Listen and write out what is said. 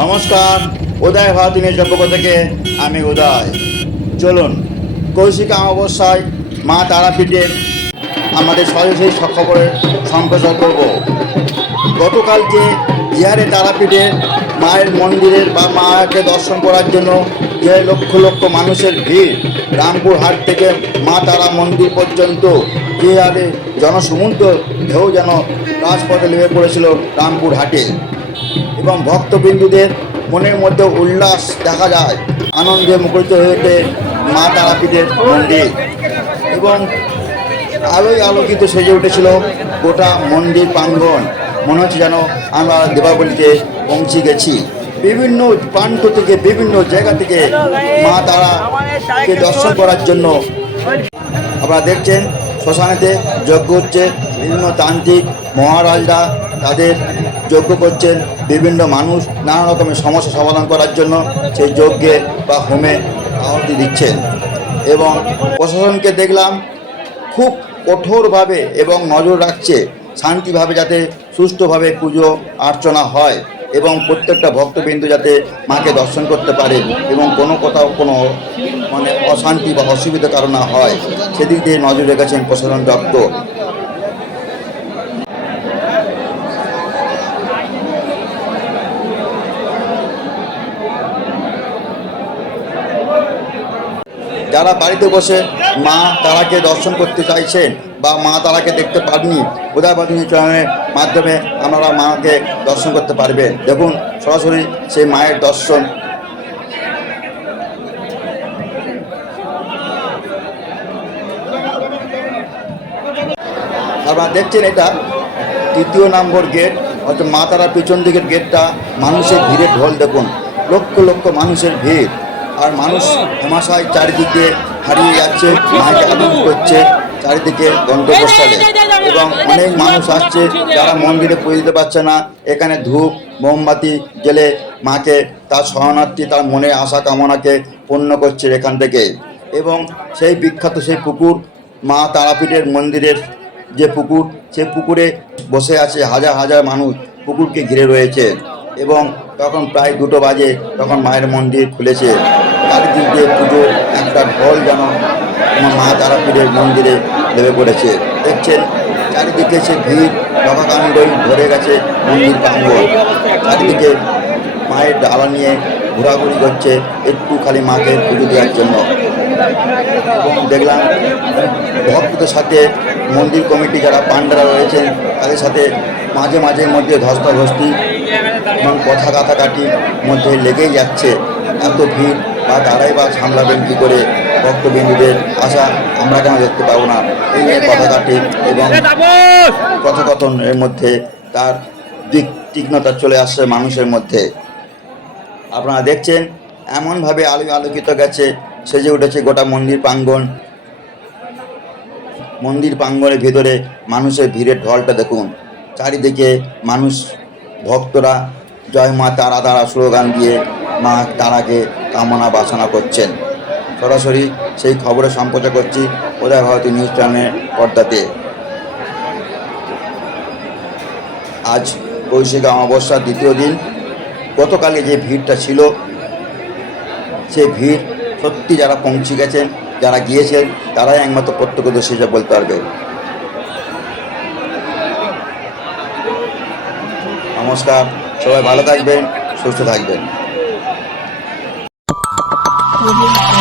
নমস্কার, উদয় ভারতী নিউজের পক্ষ থেকে আমি উদয়। চলুন, কৌশিক অমাবস্যায় মা তারাপীঠের আমাদের সরাসরি খবরের সম্প্রচার করব। গতকালকে বিহারে তারাপীঠে মায়ের মন্দিরের বা মাকে দর্শন করার জন্য যে লক্ষ লক্ষ মানুষের ভিড়। রামপুর হাট থেকে মা তারা মন্দির পর্যন্ত যে হারে জনসমুদ্র ঢেউ যেন রাজপথে নেমে পড়েছিল রামপুর হাটে। এবং ভক্তবিন্দুদের মনের মধ্যে উল্লাস দেখা যায়, আনন্দে মুখরিত হয়ে ওঠে মা তারাপীঠের মন্দির। এবং আলোয় আলোকিত সেজে উঠেছিল গোটা মন্দির প্রাঙ্গণ। মনে হচ্ছে যেন আমরা দীপাবলিতে পৌঁছে গেছি। বিভিন্ন প্রান্ত থেকে, বিভিন্ন জায়গা থেকে মা তারাকে দর্শন করার জন্য আপনারা দেখছেন, শ্মশানেতে যজ্ঞ হচ্ছে, বিভিন্ন তান্ত্রিক, মহারাজরা তাদের যজ্ঞ করছেন বিভিন্ন মানুষ নানা রকমের সমস্যা সমাধান করার জন্য সেই যজ্ঞে বা হোমে আহতি দিচ্ছেন। এবং প্রশাসনকে দেখলাম খুব কঠোরভাবে এবং নজর রাখছে শান্তিভাবে যাতে সুষ্ঠুভাবে পুজো অর্চনা হয় এবং প্রত্যেকটা ভক্তবিন্দু যাতে মাকে দর্শন করতে পারে এবং কোনো কোথাও কোনো মানে অশান্তি বা অসুবিধা কারণ হয়। সেদিক দিয়ে নজর রেখেছেন প্রশাসন দপ্তর। যারা বাড়িতে বসে মা তারাকে দর্শন করতে চাইছেন বা মা তারাকে দেখতে পাননি উদয়বাদিনী চরণের মাধ্যমে আপনারা মাকে দর্শন করতে পারবে দেখুন, সরাসরি সেই মায়ের দর্শন। আপনারা দেখছেন এটা তৃতীয় নম্বর গেট, হয়তো মা তারা পিছন দিকের গেটটা মানুষের ভিড়ে ঢোল, দেখুন। লক্ষ লক্ষ মানুষের ভিড়। আর মানুষ হেমাশায় চারিদিকে হারিয়ে যাচ্ছে করছে, চারিদিকে গন্তব্যস্থলে। এবং অনেক মানুষ আসছে যারা মন্দিরে পুজো দিতে পারছে না। এখানে ধূপ, মোমবাতি জেলে মাকে, তার শরণার্থী, তার মনে আশা কামনাকে পূর্ণ করছে এখান থেকে। এবং সেই বিখ্যাত সেই পুকুর, মা তারাপীঠের মন্দিরের যে পুকুর সেই পুকুরে বসে আছে হাজার হাজার মানুষ পুকুরকে ঘিরে রয়েছে। এবং তখন প্রায় দুটো বাজে, তখন মায়ের মন্দির খুলেছে। চারিদিক দিয়ে পুজো একটা ঢল যেন আমার মা তারাপীঠের মন্দিরে লেগে পড়েছে। দেখছেন, চারিদিকে সে ভিড় নবাকাণ্ডই ভরে গেছে মন্দির প্রাঙ্গণ। চারিদিকে মায়ের ডালা নিয়ে ঘোরাঘুরি করছে একটু খালি মাকে পুজো দেওয়ার জন্য। এবং দেখলাম, ভক্তদের সাথে মন্দির কমিটি যারা পান্ডারা রয়েছেন, তাদের সাথে মাঝে মাঝে মধ্যে ধস্তাধস্তি এবং কথা কাটাকাটির মধ্যে লেগেই যাচ্ছে। এত ভিড় বা তারাই বা সামলাবেন কী করে ভক্তবিন্দুদের আশা, আমরা কেন দেখতে পাবো না? এই কথা কাটি এবং কথোকথন এর মধ্যে তার দিক তীক্ষ্ণতা চলে আসছে মানুষের মধ্যে। আপনারা দেখছেন, এমনভাবে আলো আলোকিত গেছে, সেজে উঠেছে গোটা মন্দির প্রাঙ্গণ। মন্দির প্রাঙ্গণের ভেতরে মানুষের ভিড়ের ঢলটা দেখুন। চারিদিকে মানুষ, ভক্তরা, জয় মা তারা তারা স্লোগান দিয়ে মা তারাকে কামনা বাসনা করছেন। সরাসরি সেই খবরে সম্প্রচার করছি উদয় ভারতী নিউজ চ্যানেলের পর্দাতে। আজ কৌশিক অমাবস্যার দ্বিতীয় দিন। গতকালে যে ভিড়টা ছিল, সে ভিড় সত্যি যারা পৌঁছে গেছেন, যারা গিয়েছেন, তারাই একমাত্র প্রত্যক্ষদর্শী হিসেবে বলতে পারবে। নমস্কার, সবাই ভালো থাকবেন, সুস্থ থাকবেন। 我不